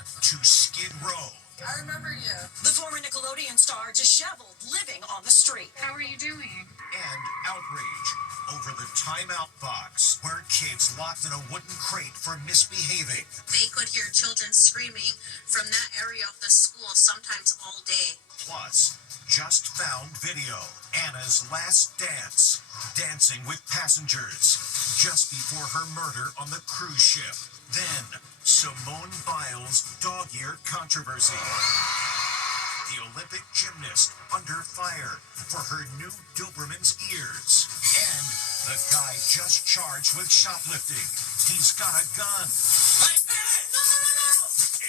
Fire to Skid Row. I remember you. The former Nickelodeon star disheveled, living on the street. How are you doing? And outrage over the timeout box where kids locked in a wooden crate for misbehaving. They could hear children screaming from that area of the school sometimes all day. Plus, just found video. Anna's last dance. Dancing with passengers. Just before her murder on the cruise ship. Then, Simone Biles' dog-eared controversy. The Olympic gymnast under fire for her new Doberman's ears. And the guy just charged with shoplifting. He's got a gun.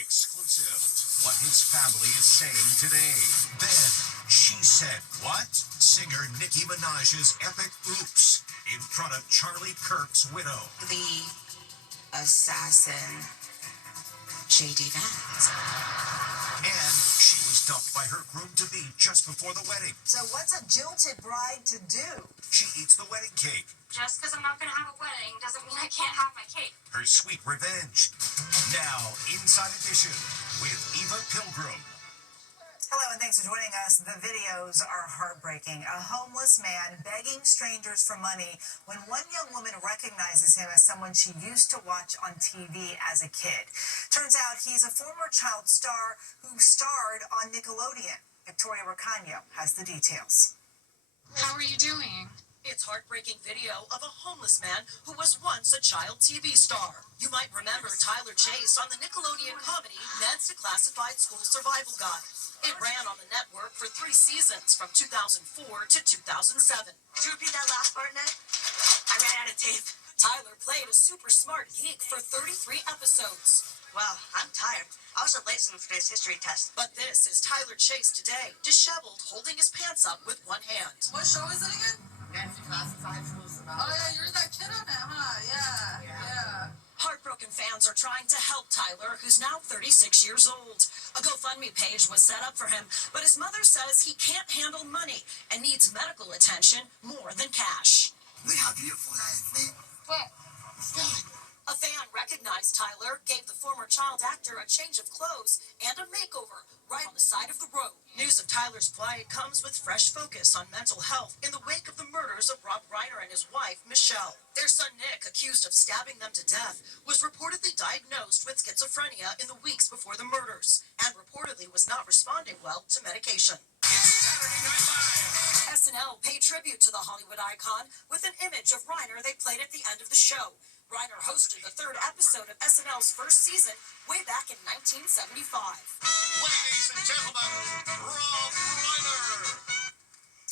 Exclusive. What his family is saying today. Then, she said what? Singer Nicki Minaj's epic oops in front of Charlie Kirk's widow. The assassin, J.D. Vance. And she was dumped by her groom-to-be just before the wedding. So what's a jilted bride to do? She eats the wedding cake. Just because I'm not going to have a wedding doesn't mean I can't have my cake. Her sweet revenge. Now, Inside Edition with Eva Pilgrim. Hello and thanks for joining us. The videos are heartbreaking. A homeless man begging strangers for money when one young woman recognizes him as someone she used to watch on TV as a kid. Turns out he's a former child star who starred on Nickelodeon. Victoria Racano has the details. How are you doing? It's heartbreaking video of a homeless man who was once a child TV star. You might remember Tyler Chase on the Nickelodeon comedy Ned's Declassified School Survival Guide. It ran on the network for 3 seasons from 2004 to 2007. Could you repeat that last part, Ned? I ran out of tape. Tyler played a super smart geek for 33 episodes. Wow, I'm tired. I was up late for today's history test. But this is Tyler Chase today, disheveled, holding his pants up with one hand. What show is it again? Ned's Declassified School Survival. Oh yeah, you're that kid on it, huh? Yeah. Heartbroken fans are trying to help Tyler, who's now 36 years old. A GoFundMe page was set up for him, but his mother says he can't handle money and needs medical attention more than cash. We have beautiful life. What? A fan recognized Tyler, gave the former child actor a change of clothes and a makeover right on the side of the road. News of Tyler's plight comes with fresh focus on mental health in the wake of the murders of Rob Reiner and his wife, Michelle. Their son Nick, accused of stabbing them to death, was reportedly diagnosed with schizophrenia in the weeks before the murders and reportedly was not responding well to medication. Saturday Night Live. SNL paid tribute to the Hollywood icon with an image of Reiner they played at the end of the show. Reiner hosted the 3rd episode of SNL's first season way back in 1975. Ladies and gentlemen, Rob Reiner.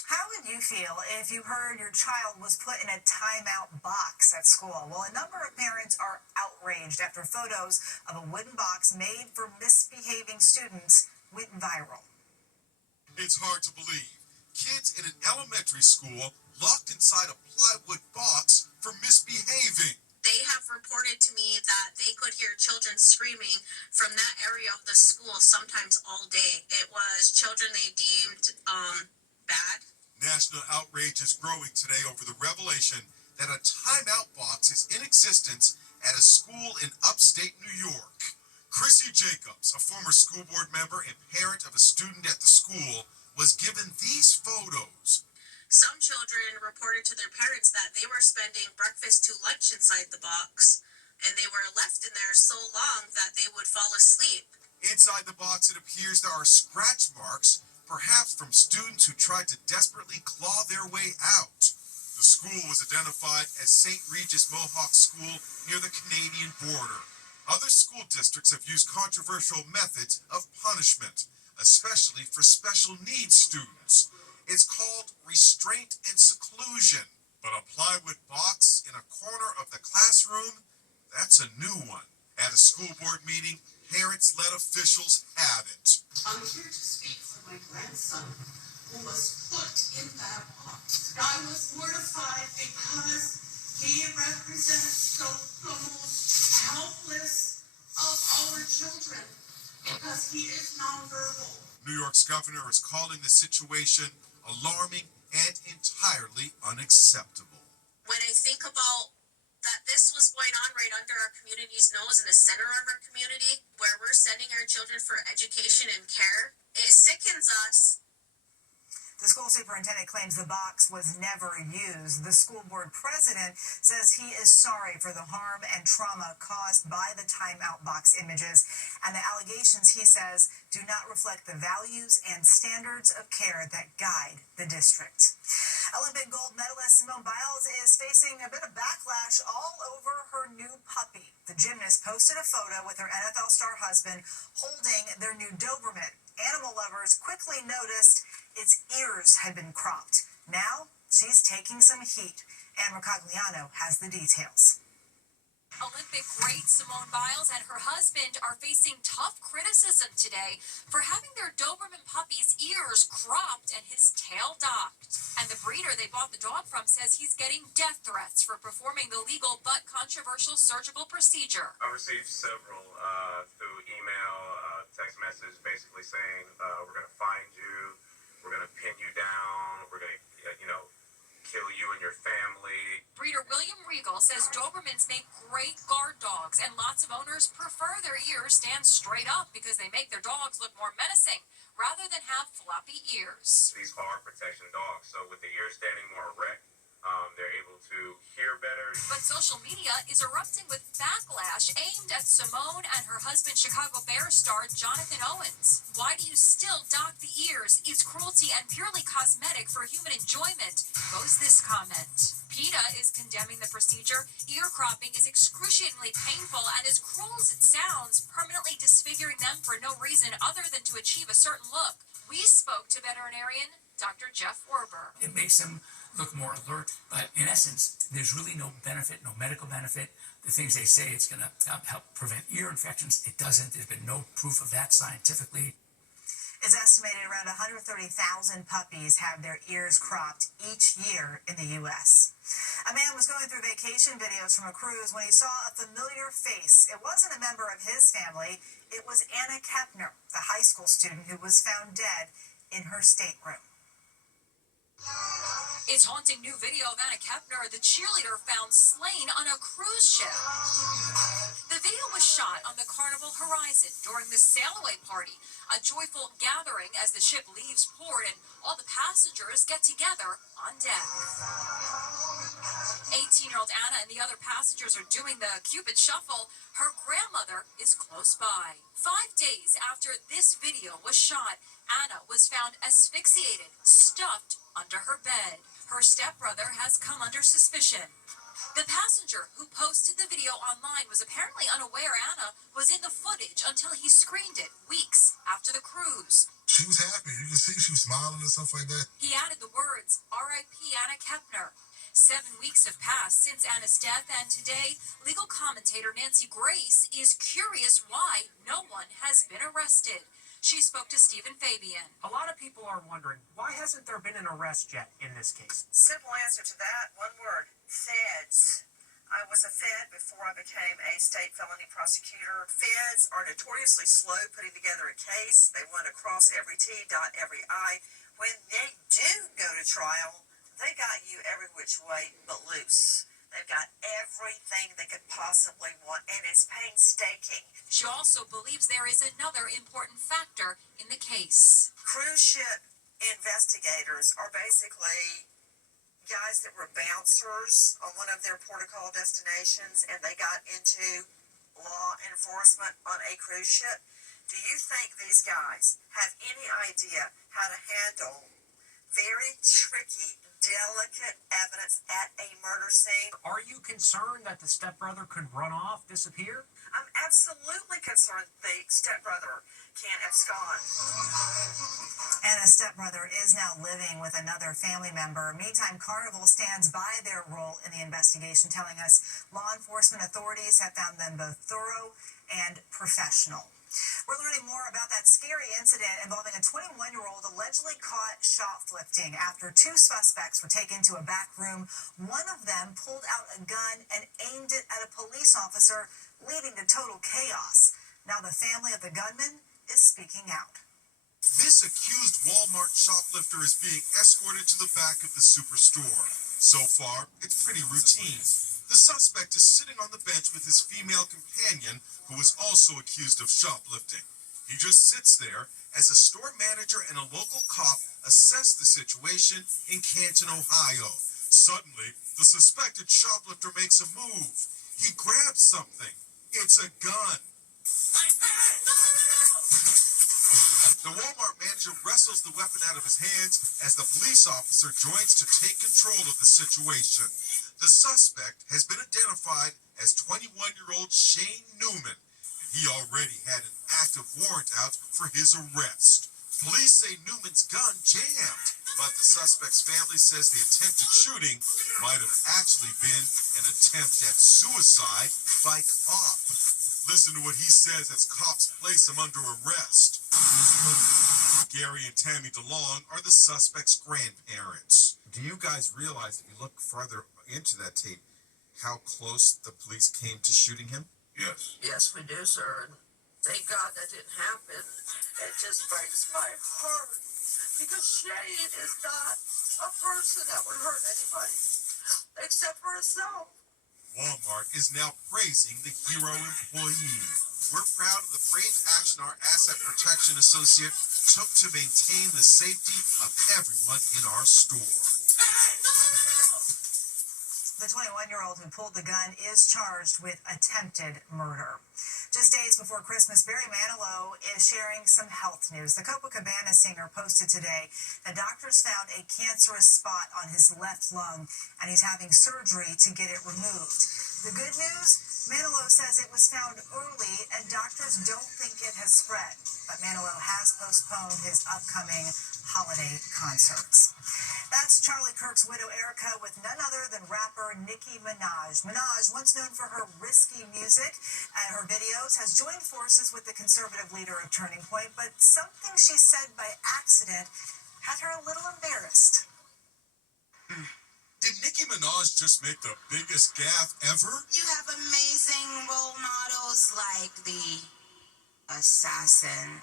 How would you feel if you heard your child was put in a timeout box at school? Well, a number of parents are outraged after photos of a wooden box made for misbehaving students went viral. It's hard to believe. Kids in an elementary school locked inside a plywood box for misbehaving. They have reported to me that they could hear children screaming from that area of the school sometimes all day. It was children they deemed bad. National outrage is growing today over the revelation that a timeout box is in existence at a school in upstate New York. Chrissy Jacobs, a former school board member and parent of a student at the school, was given these photos. Some children reported to their parents that they were spending breakfast to lunch inside the box, and they were left in there so long that they would fall asleep. Inside the box, it appears there are scratch marks, perhaps from students who tried to desperately claw their way out. The school was identified as St. Regis Mohawk School near the Canadian border. Other school districts have used controversial methods of punishment, especially for special needs students. It's called restraint and seclusion. But a plywood box in a corner of the classroom, that's a new one. At a school board meeting, parents let officials have it. I'm here to speak for my grandson who was put in that box. I was mortified because he represents the most helpless of our children because he is nonverbal. New York's governor is calling the situation alarming and entirely unacceptable. When I think about that this was going on right under our community's nose in the center of our community where we're sending our children for education and care. It sickens us. The school superintendent claims the box was never used. The school board president says he is sorry for the harm and trauma caused by the timeout box images, and the allegations, he says, do not reflect the values and standards of care that guide the district. Olympic gold medalist Simone Biles is facing a bit of backlash all over her new puppy. The gymnast posted a photo with her NFL star husband holding their new Doberman. Animal lovers quickly noticed its ears had been cropped. Now she's taking some heat. Anne Mercogliano has the details. Olympic great Simone Biles and her husband are facing tough criticism today for having their Doberman puppy's ears cropped and his tail docked. And the breeder they bought the dog from says he's getting death threats for performing the legal but controversial surgical procedure. I received several through email, text message, basically saying we're going to find you, we're going to pin you down, we're going to, kill you and your family. Breeder William Regal says Dobermans make great guard dogs, and lots of owners prefer their ears stand straight up because they make their dogs look more menacing rather than have floppy ears. These are protection dogs, so with the ears standing more erect, they're able to hear better. But social media is erupting with backlash aimed at Simone and her husband, Chicago Bears star Jonathan Owens. Why do you still dock the ears? It's cruelty and purely cosmetic for human enjoyment, goes this comment. PETA is condemning the procedure. Ear cropping is excruciatingly painful and, as cruel as it sounds, permanently disfiguring them for no reason other than to achieve a certain look. We spoke to veterinarian Dr. Jeff Werber. It makes them look more alert, but in essence, there's really no benefit, no medical benefit. The things they say it's going to help prevent ear infections, it doesn't. There's been no proof of that scientifically. It's estimated around 130,000 puppies have their ears cropped each year in the U.S. A man was going through vacation videos from a cruise when he saw a familiar face. It wasn't a member of his family. It was Anna Kepner, the high school student who was found dead in her stateroom. It's haunting new video of Anna Kepner, the cheerleader found slain on a cruise ship. The video was shot on the Carnival Horizon during the sail-away party, a joyful gathering as the ship leaves port and all the passengers get together on deck. 18-year-old Anna and the other passengers are doing the Cupid Shuffle. Her grandmother is close by. 5 days after this video was shot, Anna was found asphyxiated, stuffed under her bed. Her stepbrother has come under suspicion. The passenger who posted the video online was apparently unaware Anna was in the footage until he screened it weeks after the cruise. She was happy. You can see she was smiling and stuff like that. He added the words, R.I.P. Anna Kepner. 7 weeks have passed since Anna's death, and today, legal commentator Nancy Grace is curious why no one has been arrested. She spoke to Stephen Fabian. A lot of people are wondering, why hasn't there been an arrest yet in this case? Simple answer to that, one word, feds. I was a Fed before I became a state felony prosecutor. Feds are notoriously slow putting together a case. They want to cross every T, dot every I. When they do go to trial, they got you every which way but loose. They've got everything they could possibly want, and it's painstaking. She also believes there is another important factor in the case. Cruise ship investigators are basically guys that were bouncers on one of their protocol destinations, and they got into law enforcement on a cruise ship. Do you think these guys have any idea how to handle very tricky, delicate evidence at a murder scene? Are you concerned that the stepbrother could run off, disappear? I'm absolutely concerned the stepbrother can't abscond. Anna's stepbrother is now living with another family member. Meantime, Carnival stands by their role in the investigation, telling us law enforcement authorities have found them both thorough and professional. We're learning more about that scary incident involving a 21-year-old allegedly caught shoplifting after 2 suspects were taken to a back room. One of them pulled out a gun and aimed it at a police officer, leading to total chaos. Now the family of the gunman is speaking out. This accused Walmart shoplifter is being escorted to the back of the superstore. So far, it's pretty routine. The suspect is sitting on the bench with his female companion, who is also accused of shoplifting. He just sits there as a store manager and a local cop assess the situation in Canton, Ohio. Suddenly, the suspected shoplifter makes a move. He grabs something. It's a gun. The Walmart manager wrestles the weapon out of his hands as the police officer joins to take control of the situation. The suspect has been identified as 21-year-old Shane Newman, and he already had an active warrant out for his arrest. Police say Newman's gun jammed, but the suspect's family says the attempted shooting might have actually been an attempt at suicide by cop. Listen to what he says as cops place him under arrest. Gary and Tammy DeLong are the suspect's grandparents. Do you guys realize, if you look further into that tape, how close the police came to shooting him? Yes. Yes, we do, sir. Thank God that didn't happen. It just breaks my heart because Shane is not a person that would hurt anybody except for himself. Walmart is now praising the hero employee. We're proud of the brave action our Asset Protection Associate took to maintain the safety of everyone in our store. The 21-year-old who pulled the gun is charged with attempted murder. Just days before Christmas, Barry Manilow is sharing some health news. The Copacabana singer posted today that doctors found a cancerous spot on his left lung, and he's having surgery to get it removed. The good news? Manilow says it was found early, and doctors don't think it has spread. But Manilow has postponed his upcoming holiday concerts. That's Charlie Kirk's widow, Erica, with none other than rapper Nicki Minaj. Minaj, once known for her risky music and her videos, has joined forces with the conservative leader of Turning Point, but something she said by accident had her a little embarrassed. Did Nicki Minaj just make the biggest gaffe ever? You have amazing role models like the assassin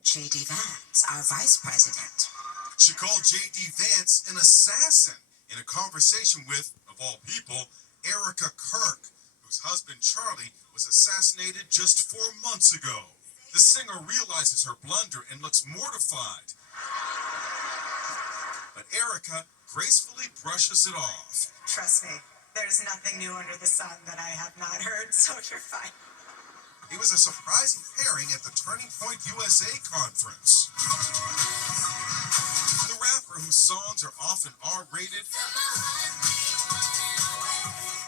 J.D. Vance, our vice president. She called J.D. Vance an assassin in a conversation with, of all people, Erica Kirk, whose husband Charlie was assassinated just 4 months ago. The singer realizes her blunder and looks mortified. But Erica gracefully brushes it off. Trust me, there's nothing new under the sun that I have not heard, so you're fine. It was a surprising pairing at the Turning Point USA conference. The rapper, whose songs are often R-rated,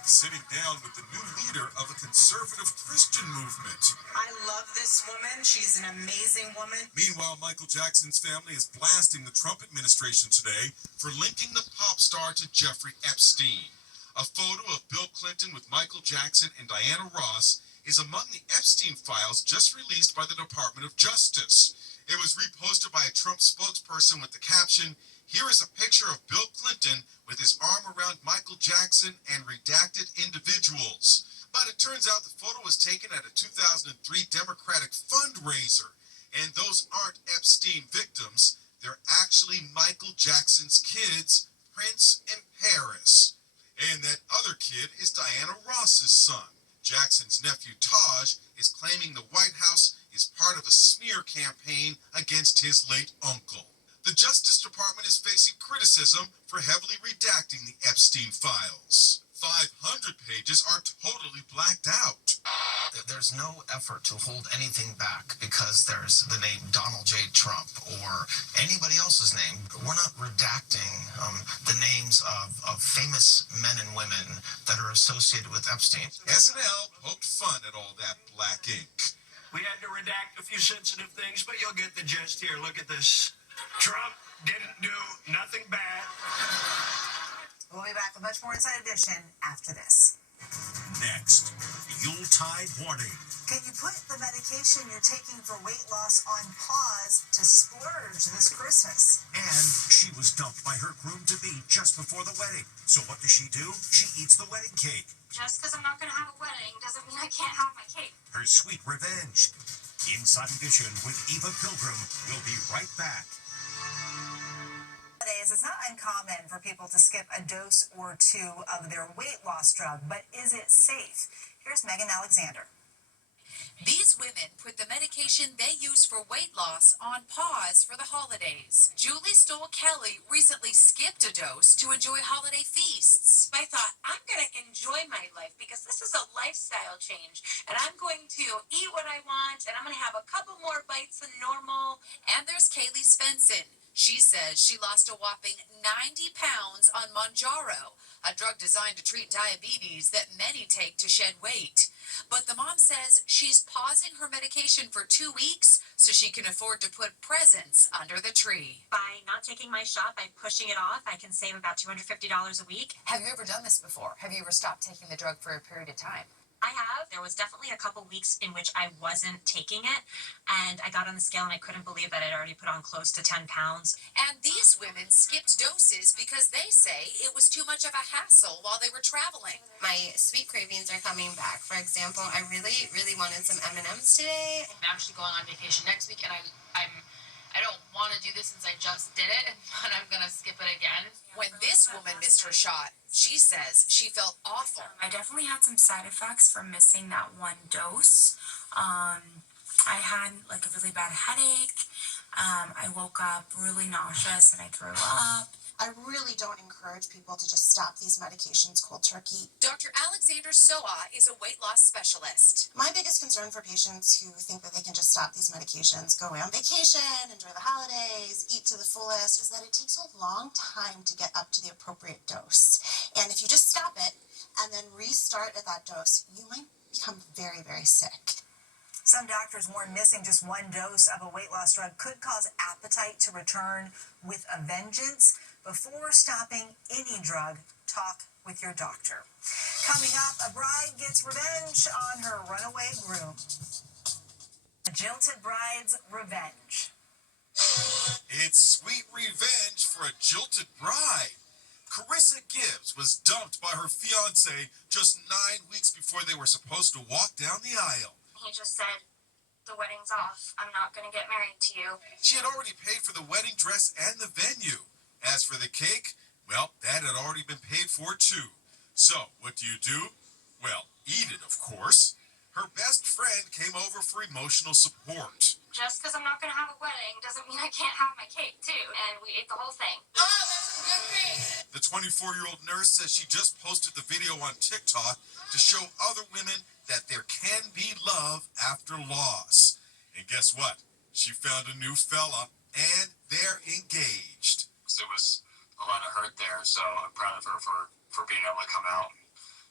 sitting down with the new leader of a conservative Christian movement. I love this woman. She's an amazing woman. Meanwhile, Michael Jackson's family is blasting the Trump administration today for linking the pop star to Jeffrey Epstein. A photo of Bill Clinton with Michael Jackson and Diana Ross is among the Epstein files just released by the Department of Justice. It was reposted by a Trump spokesperson with the caption, "Here is a picture of Bill Clinton with his arm around Michael Jackson and redacted individuals." But it turns out the photo was taken at a 2003 Democratic fundraiser. And those aren't Epstein victims. They're actually Michael Jackson's kids, Prince and Paris. And that other kid is Diana Ross's son. Jackson's nephew Taj is claiming the White House is part of a smear campaign against his late uncle. The Justice Department is facing criticism for heavily redacting the Epstein files. 500 pages are totally blacked out. There's no effort to hold anything back because there's the name Donald J. Trump or anybody else's name. We're not redacting the names of famous men and women that are associated with Epstein. SNL poked fun at all that black ink. We had to redact a few sensitive things, but you'll get the gist here. Look at this. Trump didn't do nothing bad. We'll be back with much more Inside Edition after this. Next, Yuletide warning. Can you put the medication you're taking for weight loss on pause to splurge this Christmas? And she was dumped by her groom-to-be just before the wedding. So what does she do? She eats the wedding cake. Just because I'm not going to have a wedding doesn't mean I can't have my cake. Her sweet revenge. Inside Edition with Eva Pilgrim. We'll be right back. It's not not uncommon for people to skip a dose or two of their weight loss drug, but is it safe? Here's Megan Alexander. These women put the medication they use for weight loss on pause for the holidays. Julie Stoll-Kelly recently skipped a dose to enjoy holiday feasts. I thought, I'm going to enjoy my life because this is a lifestyle change, and I'm going to eat what I want, and I'm going to have a couple more bites than normal. And there's Kaylee Svensson. She says she lost a whopping 90 pounds on Mounjaro, a drug designed to treat diabetes that many take to shed weight. But the mom says she's pausing her medication for 2 weeks so she can afford to put presents under the tree. By not taking my shot, by pushing it off, I can save about $250 a week. Have you ever done this before? Have you ever stopped taking the drug for a period of time? I have. There was definitely a couple weeks in which I wasn't taking it, and I got on the scale and I couldn't believe that I'd already put on close to 10 pounds. And these women skipped doses because they say it was too much of a hassle while they were traveling. My sweet cravings are coming back. For example, I really, really wanted some M&Ms today. I'm actually going on vacation next week, and I don't want to do this since I just did it, but I'm going to skip it again. When this woman missed her shot, she says she felt awful. I definitely had some side effects from missing that one dose. I had like a really bad headache. I woke up really nauseous and I threw up. I really don't encourage people to just stop these medications cold turkey. Dr. Alexander Soa is a weight loss specialist. My biggest concern for patients who think that they can just stop these medications, go away on vacation, enjoy the holidays, eat to the fullest, is that it takes a long time to get up to the appropriate dose. And if you just stop it and then restart at that dose, you might become very, very sick. Some doctors warn missing just one dose of a weight loss drug could cause appetite to return with a vengeance. Before stopping any drug, talk with your doctor. Coming up, a bride gets revenge on her runaway groom. A jilted bride's revenge. It's sweet revenge for a jilted bride. Carissa Gibbs was dumped by her fiancé just 9 weeks before they were supposed to walk down the aisle. He just said, the wedding's off. I'm not going to get married to you. She had already paid for the wedding dress and the venue. As for the cake, well, that had already been paid for too. So, what do? Well, eat it, of course. Her best friend came over for emotional support. Just because I'm not going to have a wedding doesn't mean I can't have my cake, too. And we ate the whole thing. Oh, that's a good thing. The 24-year-old nurse says she just posted the video on TikTok to show other women that there can be love after loss. And guess what? She found a new fella, and they're engaged. There was a lot of hurt there, so I'm proud of her for being able to come out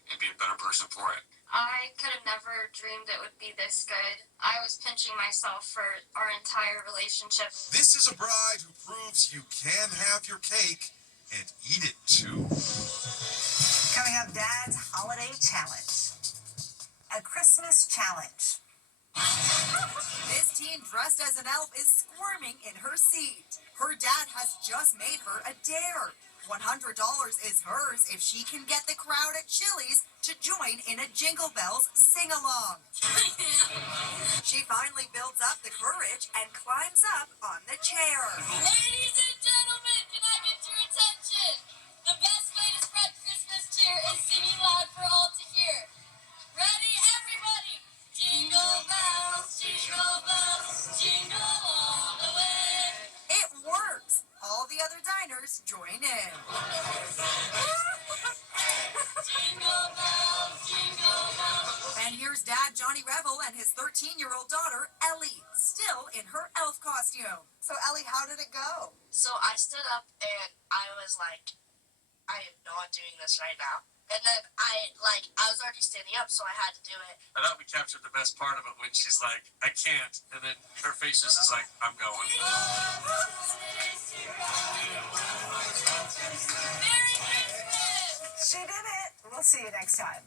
and be a better person for it. I could have never dreamed it would be this good. I was pinching myself for our entire relationship. This is a bride who proves you can have your cake and eat it too. Coming up, Dad's Holiday Challenge. A Christmas challenge. This teen dressed as an elf is squirming in her seat. Her dad has just made her a dare. $100 is hers if she can get the crowd at Chili's to join in a Jingle Bells sing-along. She finally builds up the courage and climbs up on the chair. Ladies and gentlemen, can I get your attention? The best way to spread Christmas cheer is singing loud for all to hear. Ready, everybody? Jingle bells, jingle all the way. It works. All the other diners join in. Jingle bells, jingle bells. And here's Dad Johnny Revel and his 13-year-old daughter Ellie, still in her elf costume. So Ellie, how did it go? So I stood up and I was like, I am not doing this right now. And then I was already standing up, so I had to do it. I thought we captured the best part of it when she's like, I can't. And then her face just is like, I'm going. She did it. We'll see you next time.